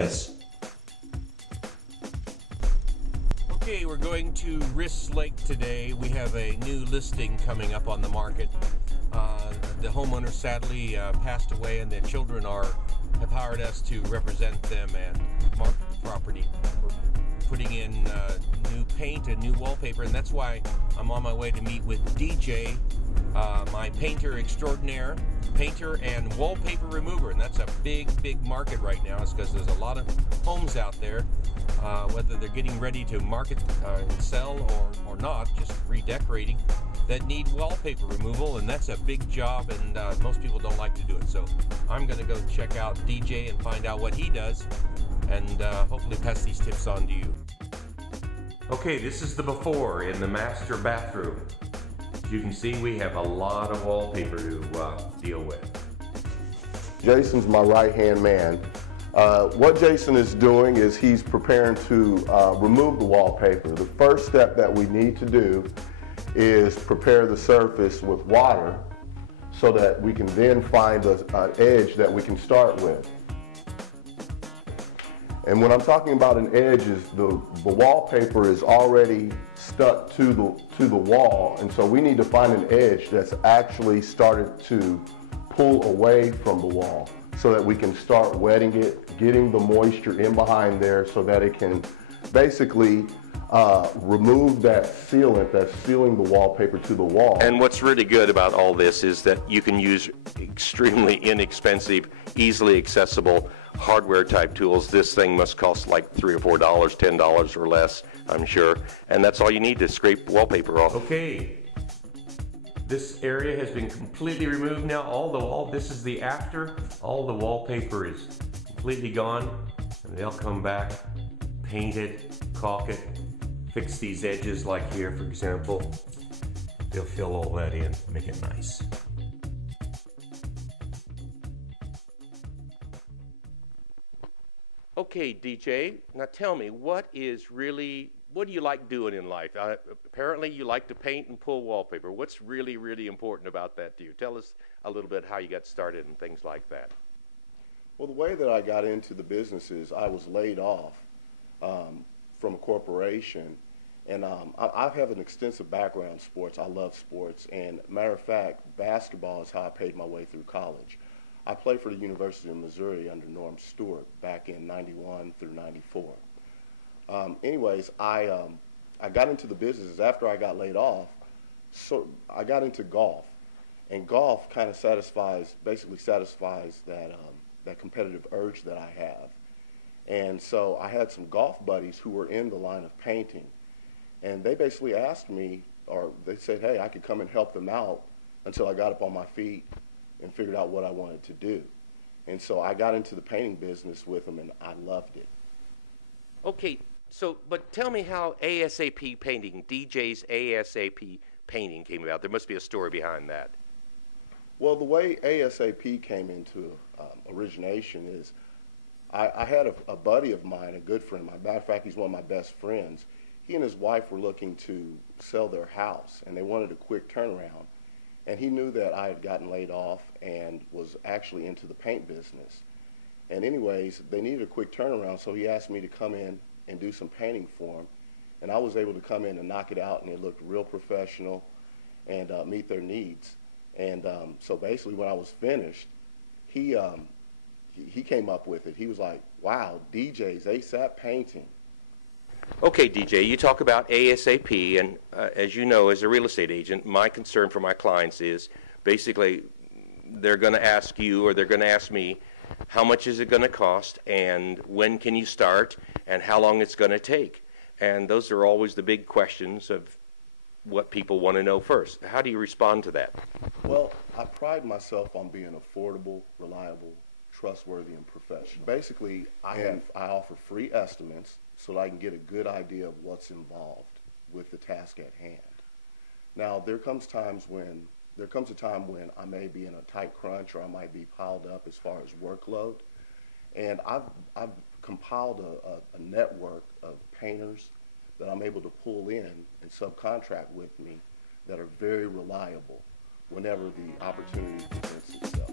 Yes. Okay, we're going to Riss Lake today. We have a new listing coming up on the market. The homeowner sadly passed away, and their children have hired us to represent them and market the property. We're putting in new paint and new wallpaper, and that's why I'm on my way to meet with DJ, my painter extraordinaire, painter and wallpaper remover. And that's a big market right now. It's because there's a lot of homes out there, whether they're getting ready to market and sell or not, just redecorating, that need wallpaper removal, and that's a big job, and most people don't like to do it. So I'm going to go check out DJ and find out what he does, and hopefully pass these tips on to you. Okay, this is the before in the master bathroom. As you can see, we have a lot of wallpaper to deal with. Jason's my right-hand man. What Jason is doing is he's preparing to remove the wallpaper. The first step that we need to do is prepare the surface with water so that we can then find an edge that we can start with. And when I'm talking about an edge, is the wallpaper is already stuck to the wall, and so we need to find an edge that's actually started to pull away from the wall so that we can start wetting it, getting the moisture in behind there so that it can basically remove that sealant that's sealing the wallpaper to the wall. And what's really good about all this is that you can use extremely inexpensive, easily accessible hardware type tools. This thing must cost like $3 or $4, $10 or less, I'm sure. And that's all you need to scrape wallpaper off. Okay, this area has been completely removed now. This is the after. All the wallpaper is completely gone, and they'll come back, paint it, caulk it, fix these edges like here, for example. They'll fill all that in, make it nice. Okay, DJ, now tell me, what do you like doing in life? Apparently you like to paint and pull wallpaper. What's really important about that to you? Tell us a little bit how you got started and things like that. Well, the way that I got into the business is I was laid off from a corporation, and I have an extensive background in sports. I love sports, and matter of fact, basketball is how I paid my way through college. I played for the University of Missouri under Norm Stewart back in '91 through '94. Anyways, I got into the business after I got laid off. So I got into golf, and golf kind of basically satisfies that competitive urge that I have. And so I had some golf buddies who were in the line of painting, and they basically asked me, or they said, hey, I could come and help them out until I got up on my feet and figured out what I wanted to do. And so I got into the painting business with them, and I loved it. Okay, but tell me how ASAP painting, DJ's ASAP painting came about. There must be a story behind that. Well, the way ASAP came into origination is I had a buddy of mine, a good friend. Matter of fact, he's one of my best friends. He and his wife were looking to sell their house, and they wanted a quick turnaround. And he knew that I had gotten laid off and was actually into the paint business. And anyways, they needed a quick turnaround, so he asked me to come in and do some painting for him. And I was able to come in and knock it out, and it looked real professional and meet their needs. And so basically when I was finished, he came up with it. He was like, wow, DJ's ASAP painting. Okay, DJ, you talk about ASAP, and as you know, as a real estate agent, my concern for my clients is basically they're going to ask you, or they're going to ask me, how much is it going to cost, and when can you start, and how long it's going to take? And those are always the big questions of what people want to know first. How do you respond to that? Well, I pride myself on being affordable, reliable, trustworthy, and professional. Basically, I offer free estimates so that I can get a good idea of what's involved with the task at hand. Now, there comes a time when I may be in a tight crunch, or I might be piled up as far as workload, and I've compiled a network of painters that I'm able to pull in and subcontract with me that are very reliable whenever the opportunity presents itself.